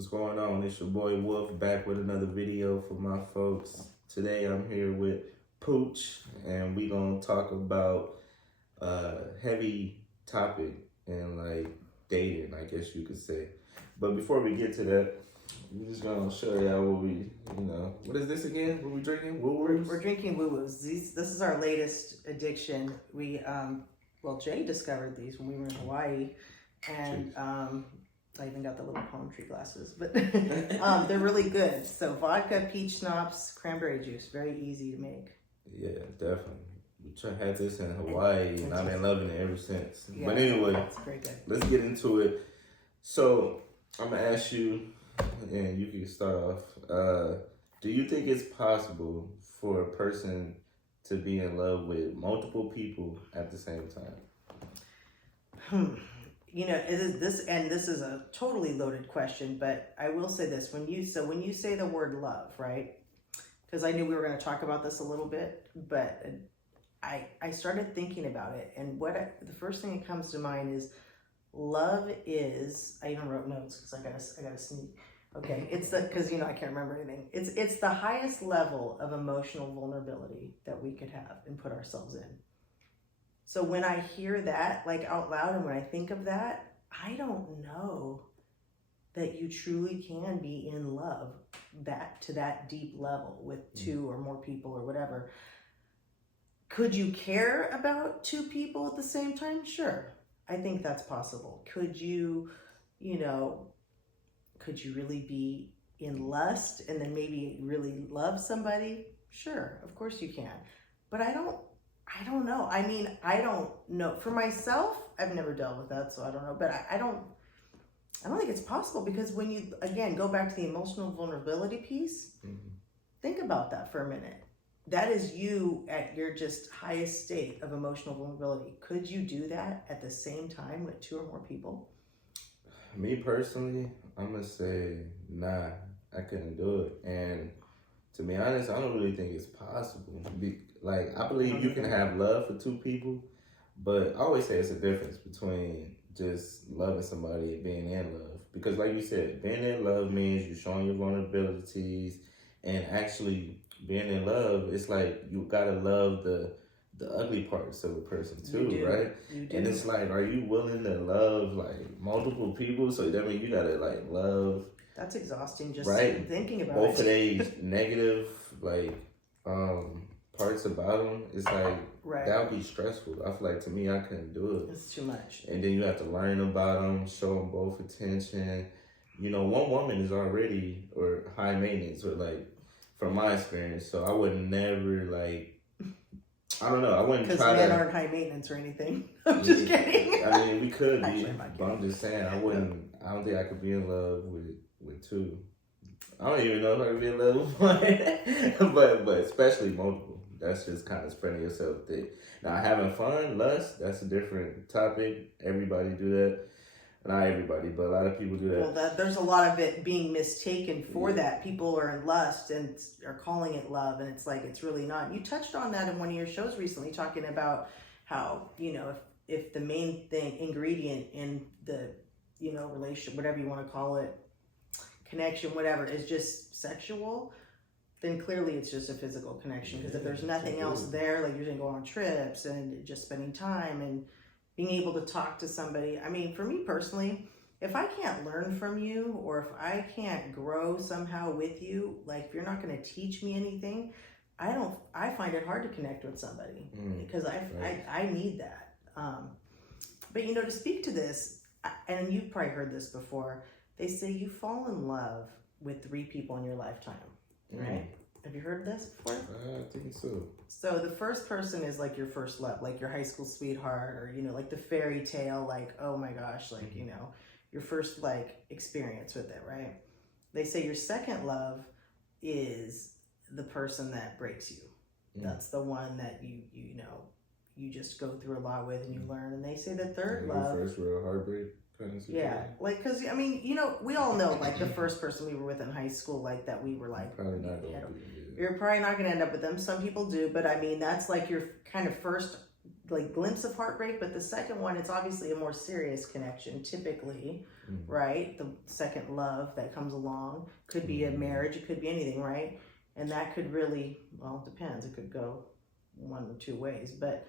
What's going on? It's your boy Wolf back with another video for my folks. Today I'm here with Pooch and we gonna talk about a heavy topic and like dating, I guess you could say. But before we get to that, we're just gonna show y'all what we, what is this again? What we drinking? Woo-woos? We're drinking woo-woos. This is our latest addiction. We, Jay discovered these when we were in Hawaii, and I even got the little palm tree glasses, but they're really good. So vodka, peach schnapps, cranberry juice, very easy to make. Yeah, definitely. We had this in Hawaii, and I've been loving it ever since. Yeah, but anyway, it's very good. Let's get into it. So I'm gonna ask you, and you can start off. Do you think it's possible for a person to be in love with multiple people at the same time? This is a totally loaded question, but I will say this: when you say the word love, right? Because I knew we were going to talk about this a little bit, but I started thinking about it, and the first thing that comes to mind is love is. I even wrote notes because I gotta sneak. Okay, because I can't remember anything. It's the highest level of emotional vulnerability that we could have and put ourselves in. So when I hear that like out loud and when I think of that, I don't know that you truly can be in love to that deep level with two or more people or whatever. Could you care about two people at the same time? Sure. I think that's possible. Could you really be in lust and then maybe really love somebody? Sure, of course you can. But I don't know. I mean, I don't know. For myself, I've never dealt with that, so I don't know. But I don't think it's possible, because when you, again, go back to the emotional vulnerability piece, think about that for a minute. That is you at your just highest state of emotional vulnerability. Could you do that at the same time with two or more people? Me personally, I'm going to say, nah, I couldn't do it. And to be honest, I don't really think it's possible. I believe you can have love for two people, but I always say it's a difference between just loving somebody and being in love. Because like you said, being in love means you're showing your vulnerabilities, and actually being in love, it's like you gotta love the ugly parts of a person too, right? You do. And it's like, are you willing to love like multiple people? So that means you gotta like love. That's exhausting just right? Thinking about both it. of these negative parts about them. It's like that would be stressful. I feel like to me, I couldn't do it. It's too much. And then you have to learn about them, show them both attention. One woman is already high maintenance, or like from my experience. So I would never I don't know. I wouldn't try to. Because men aren't high maintenance or anything. I'm just kidding. I mean, we could be, Actually, but I'm just saying I don't think I could be in love with two. I don't even know if I could be in love with one, but especially multiple. That's just kind of spreading yourself thin. Now, having fun, lust, that's a different topic. Everybody do that. Not everybody, but a lot of people do that. Well, there's a lot of it being mistaken for that. People are in lust and are calling it love, and it's like it's really not. You touched on that in one of your shows recently, talking about how if the main ingredient in the relationship, whatever you want to call it, connection, whatever, is just sexual, then clearly it's just a physical connection. Because if there's nothing else there, like you're going to go on trips and just spending time and being able to talk to somebody. I mean, for me personally, if I can't learn from you, or if I can't grow somehow with you, like if you're not going to teach me anything, I find it hard to connect with somebody, because I need that. But to speak to this, and you've probably heard this before, they say you fall in love with 3 people in your lifetime, right? Have you heard this before? I think so. So the first person is like your first love, like your high school sweetheart, or like the fairy tale, like, oh my gosh, like your first experience with it, right? They say your second love is the person that breaks you. That's the one that you just go through a lot with and you learn. And they say the third love, first real heartbreak. Yeah, because I mean, we all know the first person we were with in high school, that we were probably not gonna you're probably not going to end up with them. Some people do, but I mean, that's your kind of first like glimpse of heartbreak, but the second one, it's obviously a more serious connection typically, right? The second love that comes along could be a marriage, it could be anything, right? And that could really, well, it depends, it could go one or two ways, but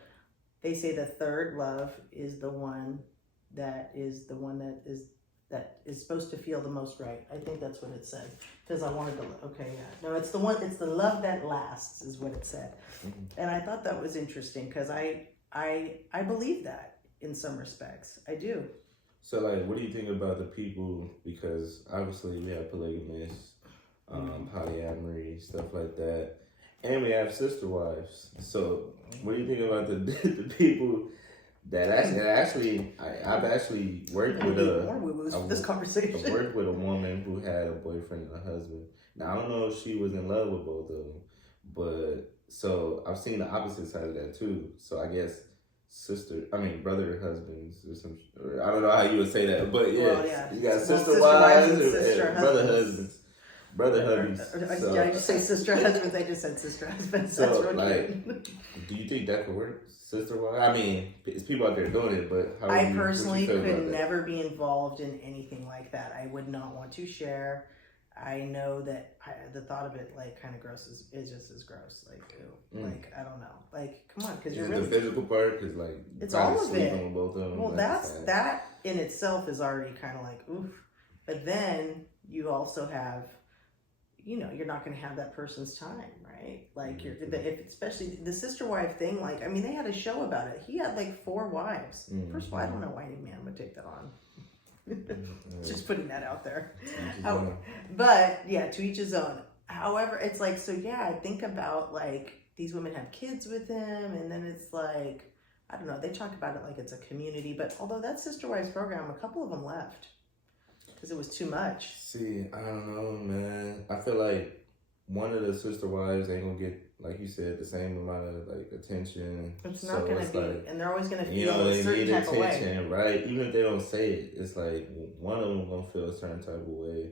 they say the third love is the one that is supposed to feel the most right. I think that's what it said, because I wanted to, okay, yeah, no, it's the love that lasts is what it said. And I thought that was interesting, because I believe that in some respects. I do. So, like, what do you think about the people, because obviously we have polygamists, polyamory, stuff like that, and we have sister wives. So, what do you think about the people that actually I've actually worked with this conversation. I worked with a woman who had a boyfriend and a husband. Now, I don't know if she was in love with both of them, but so I've seen the opposite side of that too. So I guess brother husbands or some, or I don't know how you would say that, but yeah, well, yeah. You got sister wives and brother husbands. Brother hubbies. So, I just say sister husbands. I just said sister husbands. So, that's like, do you think that could work? Sister wife? I mean, it's people out there doing it, but how I personally could never be involved in anything like that. I would not want to share. I know that the thought of it, like, kind of gross is just as gross. Like, ew. Like, I don't know. Like, come on, because you're really the physical part, because like it's all of it. With both of them, well, that in itself is already kind of like oof. But then you also have, you know, you're not going to have that person's time, right? Like, especially the sister wife thing. Like, I mean, they had a show about it. He had like 4 wives. First of all, I don't know why any man would take that on. Just putting that out there. But yeah, to each his own. However, it's like, so yeah, I think about like these women have kids with him, and then it's like, I don't know, they talk about it like it's a community, but although that Sister Wives program, a couple of them left because it was too much. See, I don't know, man. I feel like one of the sister wives ain't gonna get, like you said, the same amount of like attention. It's not gonna be, like, and they're always gonna feel, you know, a certain type of way, right? Even if they don't say it, it's like one of them gonna feel a certain type of way.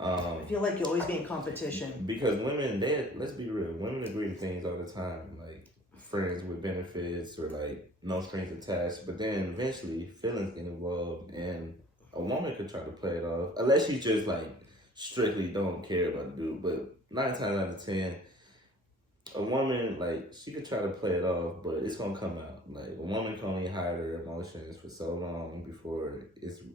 I feel like you'll always be in competition because women, let's be real, women agree to things all the time, like friends with benefits or like no strings attached. But then eventually feelings get involved, and a woman could try to play it off unless she just like strictly don't care about the dude. But 9 times out of 10, a woman, like, she could try to play it off, but it's gonna come out. Like, a woman can only hide her emotions for so long before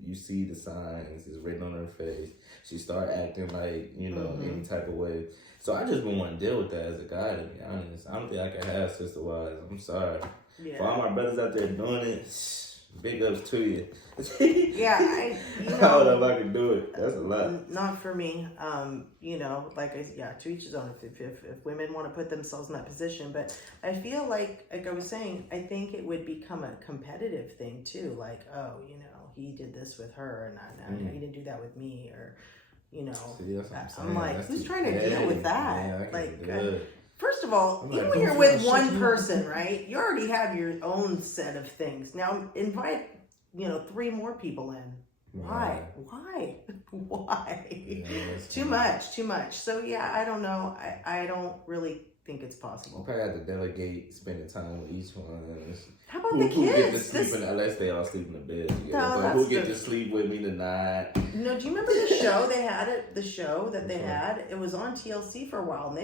you see the signs, it's written on her face. She start acting like, you know, any type of way. So I just wouldn't want to deal with that as a guy, to be honest. I don't think I can have sister wives. I'm sorry. Yeah. For all my brothers out there doing it, big ups to you. Yeah, I don't know if I can do it. That's a lot. Not for me. You know, like to each his own. If women want to put themselves in that position, but I feel like I was saying, I think it would become a competitive thing too. Like, oh, you know, he did this with her, and he didn't do that with me, or, you know. See, I'm like, who's trying to deal with that? Yeah, like. First of all, even when you're with one person, right, you already have your own set of things. Now, invite, 3 more people in. Why? Yeah, too much. So, yeah, I don't know. I don't really think it's possible. You probably have to delegate spending time with each one. How about the kids? Who get to sleep unless they all sleep in the bed together. But who get to sleep with me tonight? No, do you remember the show they had? The show that they had? It was on TLC for a while, and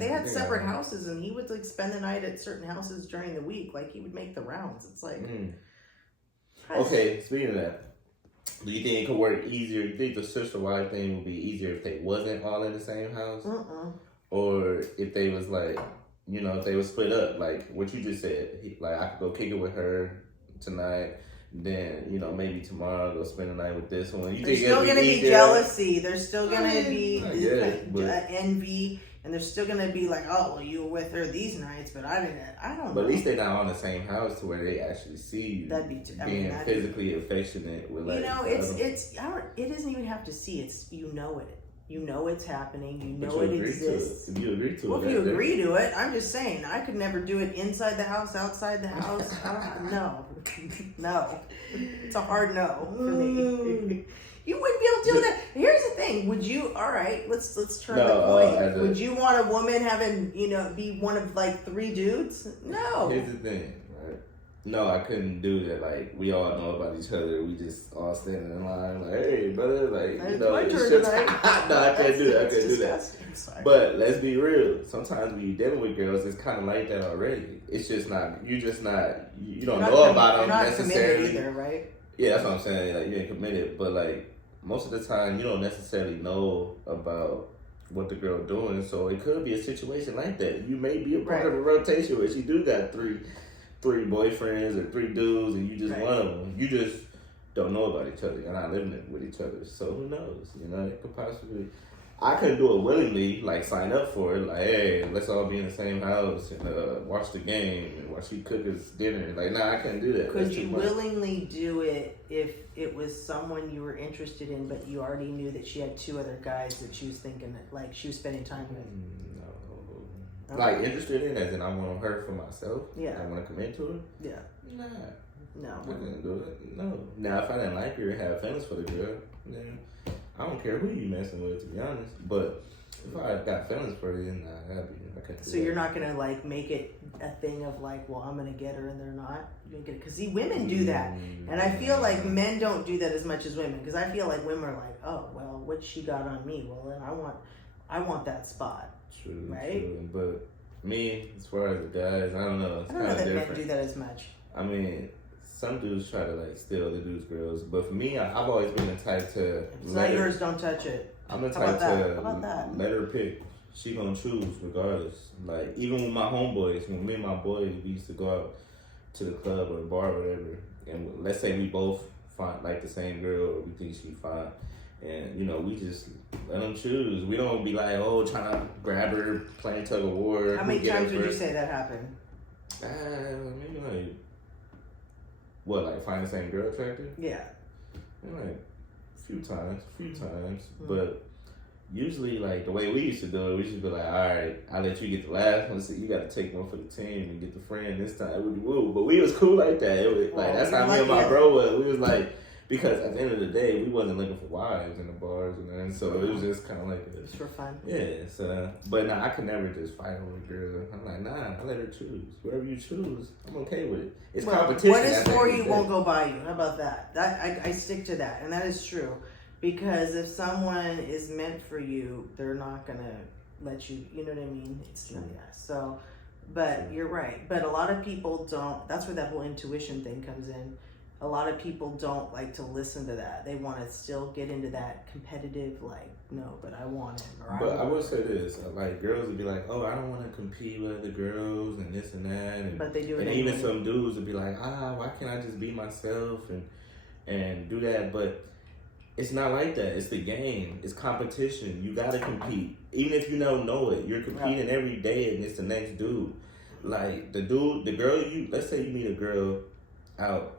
they had separate houses, and he would like spend the night at certain houses during the week. Like, he would make the rounds. It's like, okay. Speaking of that, do you think it could work easier? You think the sister wife thing would be easier if they wasn't all in the same house? Or if they was like, if they was split up, like what you just said, like I could go kick it with her tonight, then, maybe tomorrow I'll go spend the night with this one. There's still going to be jealousy. There's still going to be envy. And there's still going to be like, oh, well, you were with her these nights, but I didn't. I don't know. But at least they're not on the same house to where they actually see you being physically affectionate with like. It doesn't even have to see. It's, it. You know it's happening. You know it exists. If you agree to it. Well, if you agree to it, I'm just saying, I could never do it inside the house, outside the house. No. It's a hard no for me. You wouldn't be able to do that. Here's the thing. saying, would you? All right, let's turn No, the point. as a- Would you want a woman having be one of like 3 dudes? No. Here's the thing, right? No, I couldn't do that. Like, we all know about each other. We just all standing in line, like, hey, brother, like, It's my it's turn just- tonight. No, I can't do that. I That's can't do that. disgusting. Sorry. But let's be real. Sometimes when you're dealing with girls, it's kind of like that already. It's just not. You just not. You don't know about them You're not necessarily. committed either, right? Yeah, that's what I'm saying. Like, you ain't committed, but like most of the time, you don't necessarily know about what the girl doing. So it could be a situation like that. You may be a part of a rotation where she do got three boyfriends or 3 dudes, and you just one of them. You just don't know about each other. You're not living with each other. So who knows? You know, it could possibly. I couldn't do it willingly, like sign up for it, like, hey, let's all be in the same house and watch the game and watch you cook us dinner. Like, nah, I couldn't do that. Could you willingly do it if it was someone you were interested in, but you already knew that she had 2 other guys that she was thinking that, like, she was spending time with? No. Okay. Like, interested in, as in I want her for myself? Yeah. I want to commit to her? Yeah. Nah. No. I couldn't do it. No. Now, if I didn't like her and have feelings for the girl, then I don't care who you messing with, to be honest. But if I got feelings for her, then I couldn't. So you're not gonna like make it a thing of like, well, I'm gonna get her and they're not. Because see, women do that, and I feel like men don't do that as much as women. Because I feel like women are like, oh, well, what she got on me? Well, then I want that spot. True, right? True. But me, as far as the guys, I don't know. It's I don't know that different. men do that as much. I mean, some dudes try to like steal the dudes' girls, but for me, I've always been the type to. It's not yours, don't touch it. I'm the How type about to that? let her pick. She gonna choose regardless. Like, even with my homeboys, when me and my boys, we used to go out to the club or the bar or whatever, and let's say we both find like the same girl or we think she fine, and we just let them choose. We don't be like, oh, trying to grab her, playing tug of war. How many times would you say that happened? Maybe like, what, like find the same girl attractive? Yeah. Like a few times, but usually, like, the way we used to do it, we used to be like, all right, I'll let you get the last one, so you got to take one for the team and get the friend this time. But we was cool like that. It was like, that's how me and my bro was. We was like, because at the end of the day, we wasn't looking for wives in the bars and then, so it was just kind of like it was for fun. Yeah. So, but nah, I could never just fight over a girl. I'm like, nah, I let her choose. Whatever you choose, I'm okay with it. It's competition. What is for you won't go by you. How about that? I stick to that, and that is true. Because if someone is meant for you, they're not gonna let you. You know what I mean? It's not. Yeah. So, but you're right. But a lot of people don't. That's where that whole intuition thing comes in. A lot of people don't like to listen to that. They want to still get into that competitive, like, no, but I want him. But I will say this: like, girls would be like, "Oh, I don't want to compete with other girls and this and that." But they do it. And even some dudes would be like, why can't I just be myself and do that? But it's not like that. It's the game. It's competition. You gotta compete. Even if you don't know it, you're competing every day against the next dude. Like, the girl, let's say you meet a girl out.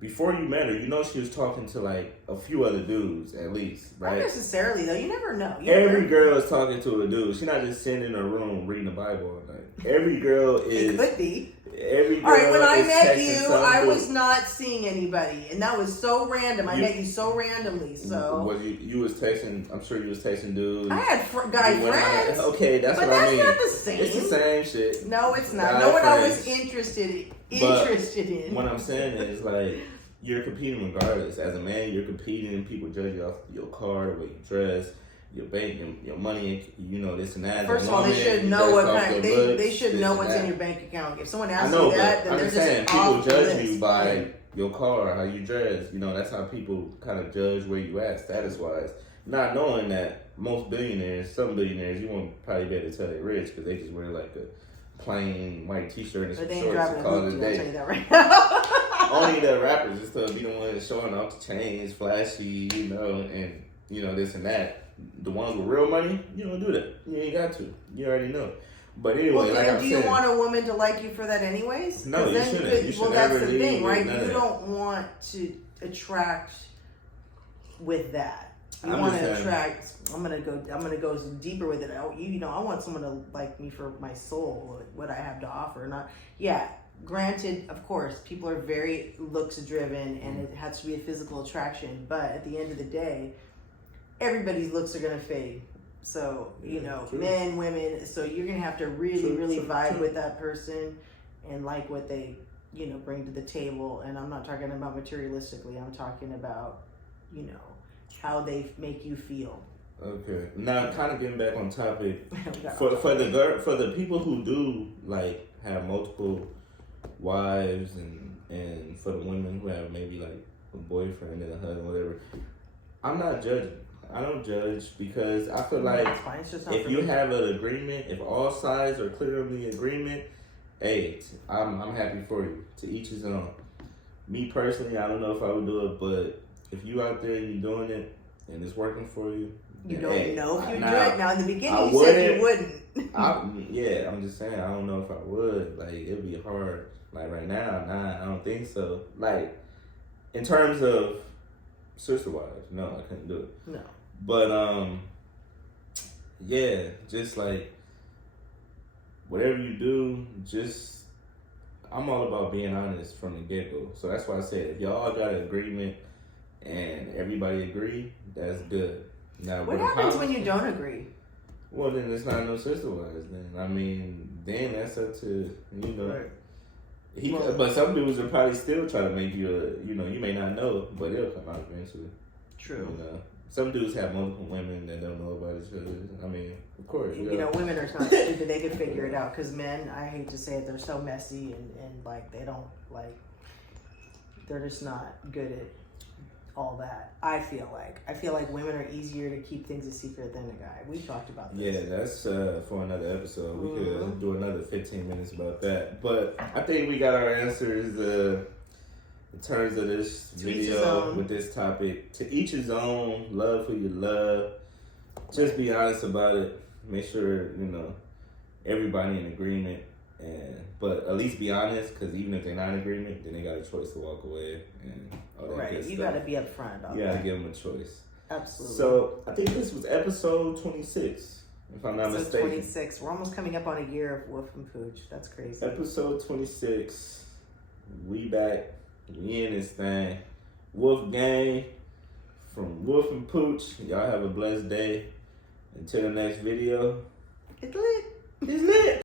Before you met her, she was talking to like a few other dudes at least, right? Not necessarily though. You never know. Every girl is talking to a dude. She's not just sitting in her room reading the Bible all night. Every girl is. It could be. Every girl. All right, when I met you, I dude. was not seeing anybody, and that was so random. I met you so randomly. So was you was texting? I'm sure you was texting dudes. I had guy friends. Okay, that's but what I mean. But that's not the same. It's the same shit. No, it's not. Guy Know what friends. I was interested in. What I'm saying is, like, you're competing regardless. As a man, you're competing. People judge you off your car, the way you dress, your bank, your money, this and that. First of all, they should know what kind. They should know what's in your bank account. If someone asks you that, then they're just people judge you by your car, how you dress. That's how people kind of judge where you at status wise. Not knowing that some billionaires, you won't probably be able to tell they're rich because they just wear like a plain white t-shirt and some shorts and call it a day. I'll tell you that right now. Only the rappers just to be the ones showing off the chains, flashy, and this and that. The ones with real money, you don't do that. You ain't got to. You already know. But anyway, do you want a woman to like you for that anyways? No, you shouldn't. You should that's never the thing, right? You don't want to attract with that. You want to attract. I'm gonna go deeper with it. I want someone to like me for my soul, what I have to offer. Not Granted, of course, people are very looks driven, and it has to be a physical attraction. But at the end of the day, everybody's looks are gonna fade. So, you know, True. men, women, so you're gonna have to really, really vibe with that person and like what they, you know, bring to the table. And I'm not talking about materialistically, I'm talking about, you know, how they make you feel. Okay. Now, kind of getting back on topic, for the people who do like have multiple wives, and for the women who have maybe like a boyfriend and a husband, whatever, I'm not judging. I don't judge because I feel like if you have an agreement, if all sides are clear on the agreement, hey, I'm happy for you. To each his own. Me personally, I don't know if I would do it, but if you out there and you're doing it and it's working for you, you don't know if you do it. Now in the beginning you said you wouldn't. I'm just saying I don't know if I would. Like it'd be hard. Like right now, nah, I don't think so. Like in terms of sister wives, no, I couldn't do it. No. But yeah, just like whatever you do, just I'm all about being honest from the get go. So that's why I said if y'all got an agreement and everybody agree, that's good. Now, what happens when you don't agree? Well, then it's not no sister wives. Then I mean, then that's up to you know. Right. But some dudes will probably still try to make you you know, you may not know, but it'll come out eventually. True. You know, some dudes have multiple women that don't know about each other. I mean, of course. You know, women are not stupid. They can figure it out. Because men, I hate to say it, they're so messy and like they don't like. They're just not good at all that. I feel like women are easier to keep things a secret than a guy. We talked about this. Yeah, that's for another episode. We could do another 15 minutes about that. But I think we got our answers in terms of this video with this topic. To each his own. Love who you love. Just be honest about it. Make sure, you know, everybody in agreement. But at least be honest, because even if they're not in agreement, then they got a choice to walk away and all that right. good You stuff. got to be upfront about that. You got to give them a choice. Absolutely. So I think this was episode 26, if I'm not mistaken. 26. We're almost coming up on a year of Wolf&Pooch. That's crazy. Episode 26. We back. We in this thing. Wolf Gang from Wolf&Pooch. Y'all have a blessed day. Until the next video. It's lit. It's lit.